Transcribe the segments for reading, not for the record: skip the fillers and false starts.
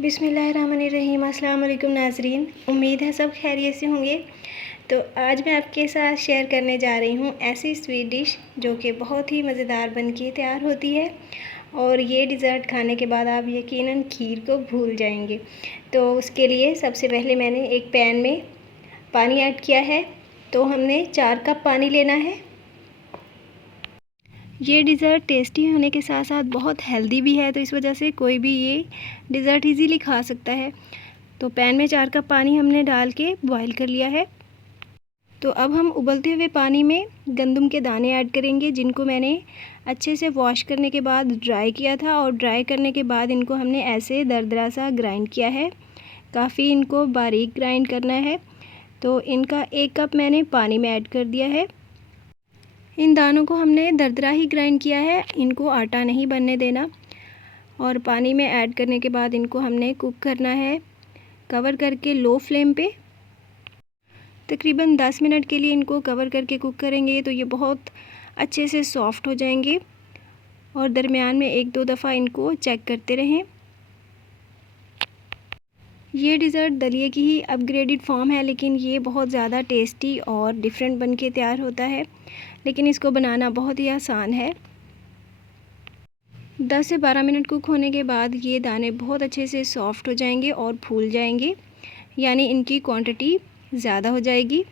बिस्मिल्लाहिर्रहमानिर्रहीम। अस्सलाम वालेकुम नाज़रीन, उम्मीद है सब खैरियत से होंगे। तो आज मैं आपके साथ शेयर करने जा रही हूँ ऐसी स्वीट डिश जो कि बहुत ही मज़ेदार बनके तैयार होती है और ये डिज़र्ट खाने के बाद आप यकीनन खीर को भूल जाएंगे। तो उसके लिए सबसे पहले मैंने एक पैन में पानी ऐड किया है। तो हमने 4 कप पानी लेना है। ये डिज़र्ट टेस्टी होने के साथ साथ बहुत हेल्दी भी है, तो इस वजह से कोई भी ये डिज़र्ट इजीली खा सकता है। तो पैन में 4 कप पानी हमने डाल के बॉईल कर लिया है। तो अब हम उबलते हुए पानी में गंदम के दाने ऐड करेंगे, जिनको मैंने अच्छे से वॉश करने के बाद ड्राई किया था। और ड्राई करने के बाद इनको हमने ऐसे दरदरा सा ग्राइंड किया है। काफ़ी इनको बारीक ग्राइंड करना है। तो इनका 1 कप मैंने पानी में ऐड कर दिया है। इन दानों को हमने दरदरा ही ग्राइंड किया है, इनको आटा नहीं बनने देना। और पानी में ऐड करने के बाद इनको हमने कुक करना है कवर करके लो फ्लेम पे। तकरीबन 10 मिनट के लिए इनको कवर करके कुक करेंगे तो ये बहुत अच्छे से सॉफ़्ट हो जाएंगे। और दरमियान में 1-2 दफ़ा इनको चेक करते रहें। ये डिज़र्ट दलिए की ही अपग्रेडेड फॉर्म है, लेकिन ये बहुत ज़्यादा टेस्टी और डिफरेंट बनके तैयार होता है। लेकिन इसको बनाना बहुत ही आसान है। 10 से 12 मिनट कुक होने के बाद ये दाने बहुत अच्छे से सॉफ़्ट हो जाएंगे और फूल जाएंगे, यानी इनकी क्वांटिटी ज़्यादा हो जाएगी।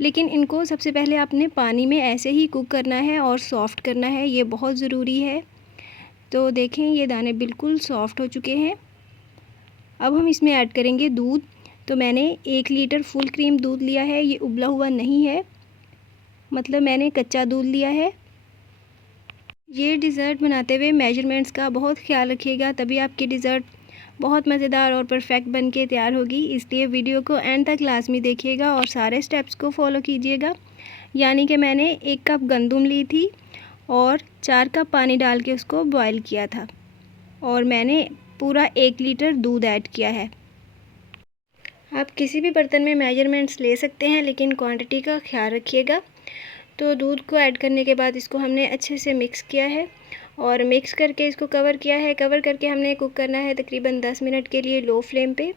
लेकिन इनको सबसे पहले आपने पानी में ऐसे ही कुक करना है और सॉफ़्ट करना है, ये बहुत ज़रूरी है। तो देखें, ये दाने बिल्कुल सॉफ़्ट हो चुके हैं। अब हम इसमें ऐड करेंगे दूध। तो मैंने 1 लीटर फुल क्रीम दूध लिया है, ये उबला हुआ नहीं है, मतलब मैंने कच्चा दूध लिया है। ये डिज़र्ट बनाते हुए मेजरमेंट्स का बहुत ख्याल रखिएगा, तभी आपकी डिज़र्ट बहुत मज़ेदार और परफेक्ट बनके तैयार होगी। इसलिए वीडियो को एंड तक लाजमी देखिएगा और सारे स्टेप्स को फॉलो कीजिएगा। यानी कि मैंने 1 कप गंदम ली थी और 4 कप पानी डाल के उसको बॉयल किया था। और मैंने पूरा 1 लीटर दूध ऐड किया है। आप किसी भी बर्तन में मेजरमेंट्स ले सकते हैं, लेकिन क्वांटिटी का ख्याल रखिएगा। तो दूध को ऐड करने के बाद इसको हमने अच्छे से मिक्स किया है और मिक्स करके इसको कवर किया है। कवर करके हमने कुक करना है तकरीबन 10 मिनट के लिए लो फ्लेम पे।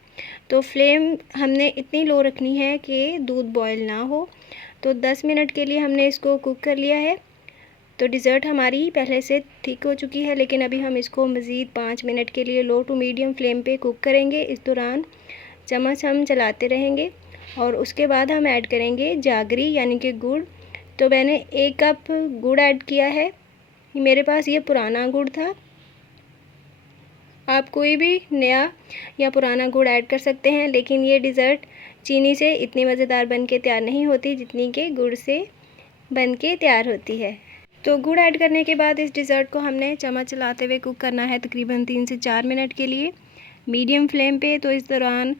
तो फ्लेम हमने इतनी लो रखनी है कि दूध बॉयल ना हो। तो 10 मिनट के लिए हमने इसको कुक कर लिया है। तो डिज़र्ट हमारी पहले से ठीक हो चुकी है, लेकिन अभी हम इसको मज़ीद 5 मिनट के लिए लो टू मीडियम फ्लेम पे कुक करेंगे। इस दौरान चम्मच हम चलाते रहेंगे और उसके बाद हम ऐड करेंगे जागरी यानी कि गुड़। तो मैंने 1 कप गुड़ ऐड किया है। मेरे पास ये पुराना गुड़ था, आप कोई भी नया या पुराना गुड़ ऐड कर सकते हैं। लेकिन ये डिज़र्ट चीनी से इतनी मज़ेदार बनके तैयार नहीं होती जितनी कि गुड़ से बनके तैयार होती है। तो गुड़ ऐड करने के बाद इस डिज़र्ट को हमने चम्मच चलाते हुए कुक करना है तकरीबन 3 से 4 मिनट के लिए मीडियम फ्लेम पे। तो इस दौरान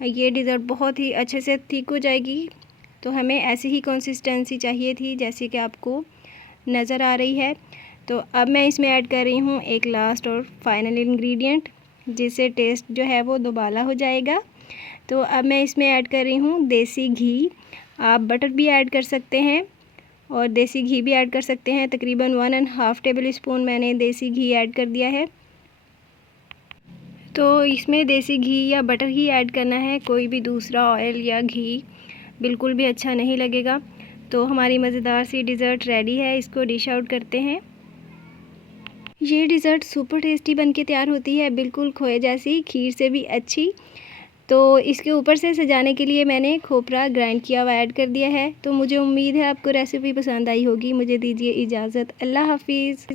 ये डिज़र्ट बहुत ही अच्छे से थिक हो जाएगी। तो हमें ऐसी ही कंसिस्टेंसी चाहिए थी जैसे कि आपको नज़र आ रही है। तो अब मैं इसमें ऐड कर रही हूँ एक लास्ट और फाइनल इंग्रेडिएंट, जिससे टेस्ट जो है वो दोबाला हो जाएगा। तो अब मैं इसमें ऐड कर रही हूँ देसी घी। आप बटर भी ऐड कर सकते हैं और देसी घी भी ऐड कर सकते हैं। तकरीबन 1.5 टेबल स्पून मैंने देसी घी ऐड कर दिया है। तो इसमें देसी घी या बटर ही ऐड करना है, कोई भी दूसरा ऑयल या घी बिल्कुल भी अच्छा नहीं लगेगा। तो हमारी मज़ेदार सी डिज़र्ट रेडी है, इसको डिश आउट करते हैं। ये डिज़र्ट सुपर टेस्टी बनके तैयार होती है, बिल्कुल खोए जैसी, खीर से भी अच्छी। तो इसके ऊपर से सजाने के लिए मैंने खोपरा ग्राइंड किया हुआ ऐड कर दिया है। तो मुझे उम्मीद है आपको रेसिपी पसंद आई होगी। मुझे दीजिए इजाज़त। अल्लाह हाफिज़।